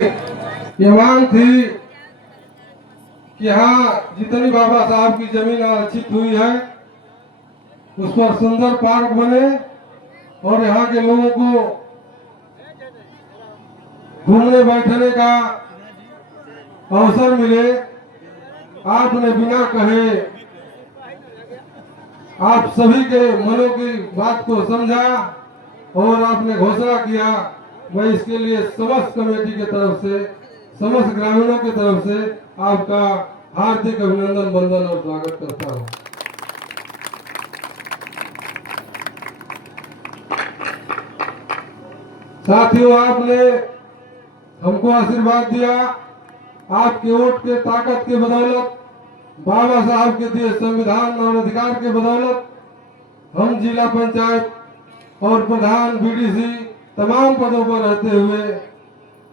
ये मांग थी कि यहाँ जितनी बाबा साहब की जमीन आरक्षित हुई है उस पर सुंदर पार्क बने और यहाँ के लोगों को घूमने बैठने का अवसर मिले। आपने बिना कहे आप सभी के मनों की बात को समझा और आपने घोषणा किया। मैं इसके लिए समस्त कमेटी की तरफ से, समस्त ग्रामीणों की तरफ से आपका हार्दिक अभिनंदन, वंदन और स्वागत करता हूं। साथियों, आपने हमको आशीर्वाद दिया। आपके वोट के ताकत के बदौलत, बाबा साहब के दिए संविधान और अधिकार के बदौलत हम जिला पंचायत और प्रधान, बीडीसी तमाम पदों पर रहते हुए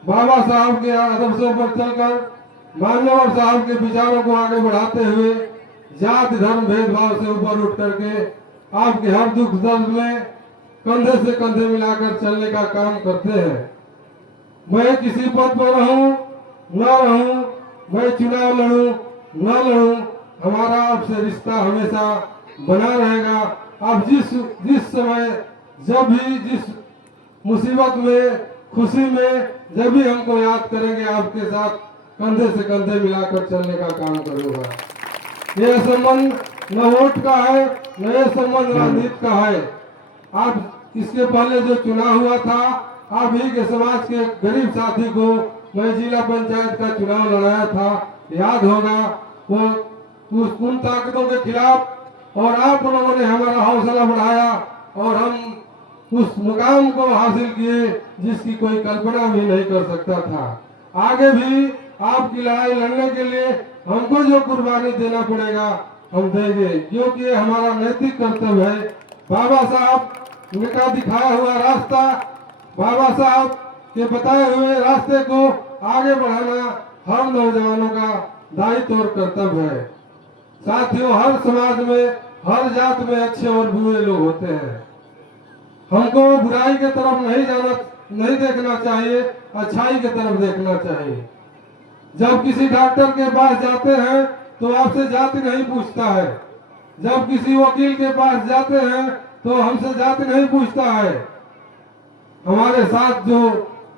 बाबा साहब के आदर्शों पर चलकर, मान्यवर साहब के विचारों को आगे बढ़ाते हुए, जाति धर्म भेदभाव से ऊपर उठ करके आपके हर दुख दर्द में कंधे से कंधे मिलाकर चलने का काम करते हैं। मैं किसी पद पर रहूं न रहूं, मैं चुनाव लड़ूं न लड़ूं, हमारा आपसे रिश्ता हमेशा बना रहेगा। आप जिस समय, जब भी, जिस मुसीबत में, खुशी में, जब भी हमको याद करेंगे, आपके साथ कंधे से कंधे मिलाकर चलने का काम करूंगा। यह संबंध न वोट का है, न यह संबंध राजनीति का है। आप इसके पहले जो चुनाव हुआ था, आप ही के समाज के गरीब साथी को मैं जिला पंचायत का चुनाव लड़ाया था, याद होगा। वो उन ताकतों के खिलाफ और आप लोगों ने हमारा हौसला बढ़ाया और हम उस मुकाम को हासिल किए जिसकी कोई कल्पना भी नहीं कर सकता था। आगे भी आपकी लड़ाई लड़ने के लिए हमको जो कुर्बानी देना पड़ेगा हम देंगे, क्योंकि ये हमारा नैतिक कर्तव्य है। बाबा साहब का दिखाया हुआ रास्ता, बाबा साहब के बताए हुए रास्ते को आगे बढ़ाना हर नौजवानों का दायित्व और कर्तव्य है। साथियों, हर समाज में, हर जात में अच्छे और बुरे लोग होते हैं। हमको बुराई के तरफ नहीं देखना चाहिए, अच्छाई की तरफ देखना चाहिए। जब किसी डॉक्टर के पास जाते हैं तो आपसे जाति नहीं पूछता है। जब किसी वकील के पास जाते हैं तो हमसे जाति नहीं पूछता है। हमारे साथ जो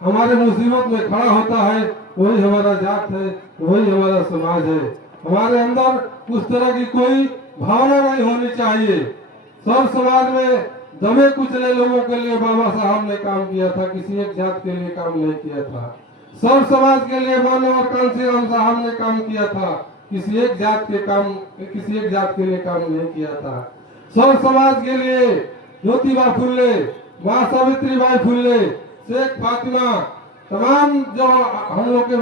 हमारे मुसीबत में खड़ा होता है वही हमारा जात है, वही हमारा समाज है। हमारे अंदर उस तरह की कोई भावना नहीं होनी चाहिए। सब समाज में दबे कुचले लोगों के लिए बाबा साहब ने काम किया था, किसी एक जात के लिए काम नहीं किया था। सब समाज के लिए मानव कांसीराम साहब ने काम किया था, किसी एक जात के लिए काम नहीं किया था। सब समाज के लिए ज्योतिबा फुले, माँ सावित्रीबाई फुले, शेख फातिमा, तमाम जो हम लोग के